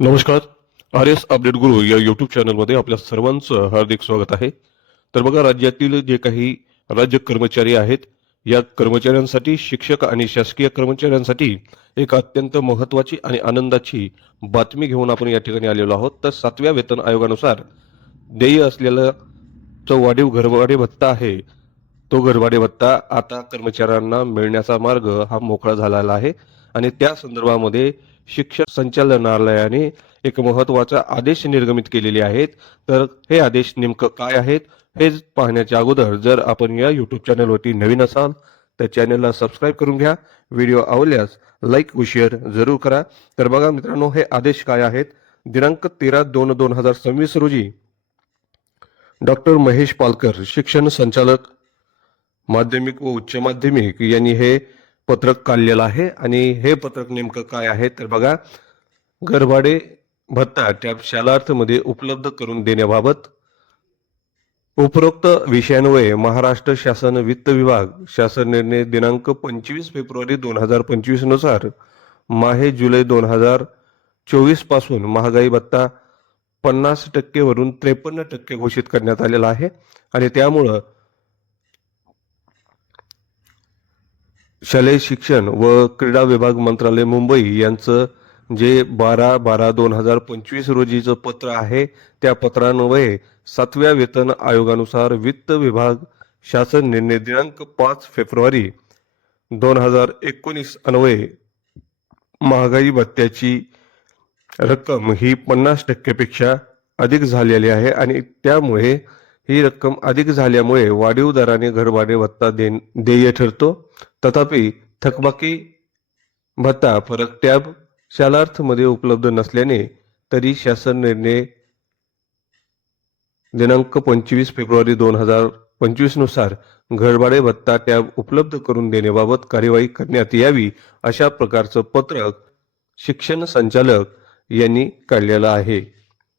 नमस्कार. R S update गुरु या YouTube चॅनलमध्ये आपल्या सर्वांचं हार्दिक स्वागत आहे. तर बघा, राज्यातील जे काही राज्य कर्मचारी आहेत, या कर्मचाऱ्यांसाठी, शिक्षक आणि शासकीय कर्मचाऱ्यांसाठी एक अत्यंत महत्त्वाची आणि आनंदाची बातमी घेऊन आपण या ठिकाणी आलेलो आहोत. तर 7व्या वेतन आयोगानुसार देय असलेला जो वाढीव घरभाडे भत्ता आहे, तो घरभाडे भत्ता आता कर्मचाऱ्यांना मिळण्याचा मार्ग हा मोकळा झालेला आहे. आणि त्या संदर्भामध्ये शिक्षण संचालनालयाने एक महत्त्वाचा आदेश निर्गमित केलेले आहेत. तर हे आदेश नेमकं काय आहेत हे पाहण्याच्या अगोदर, जर आपण या यूट्यूब चॅनलवरती नवीन असाल तर चॅनलला सबस्क्राईब करून घ्या. व्हिडिओ आवडल्यास लाईक व शेअर जरूर करा. तर बघा मित्रांनो, हे आदेश काय आहेत. दिनांक 13/2/2026 रोजी डॉक्टर महेश पालकर, शिक्षण संचालक माध्यमिक व उच्च माध्यमिक, यांनी हे पत्रक काढलेलं आहे. आणि हे पत्रक नेमकं काय आहे तर बघा, घरभाडे भत्ता टॅब शालार्थमध्ये उपलब्ध करून देण्याबाबत उपरोक्त विषयान्वये महाराष्ट्र शासन वित्त विभाग शासन निर्णय दिनांक 25 फेब्रुवारी 2025 नुसार माहे जुलै 2024 पासून महागाई भत्ता 50% वरून 53% घोषित करण्यात आलेला आहे. आणि त्यामुळं शालेय शिक्षण व क्रीडा विभाग मंत्रालय मुंबई यांचं जे 12/12/2025 रोजीचं पत्र आहे, त्या पत्रान्वये 7व्या वेतन आयोगानुसार वित्त विभाग शासन निर्णय दिनांक 5 फेब्रुवारी 2019 अन्वये महागाई भत्त्याची रक्कम ही 50% पेक्षा अधिक झालेली आहे. आणि त्यामुळे ही रक्कम अधिक झाल्यामुळे वाढीव दराने घरभाडे भत्ता देय ठरतो. तथापि थकबाकी भत्ता फरक टॅब शालार्थमध्ये उपलब्ध नसल्याने तरी शासन निर्णय दिनांक 25 फेब्रुवारी 2025 नुसार घरभाडे भत्ता टॅब उपलब्ध करून देण्याबाबत कार्यवाही करण्यात यावी, अशा प्रकारचं पत्रक शिक्षण संचालक यांनी काढलेलं आहे.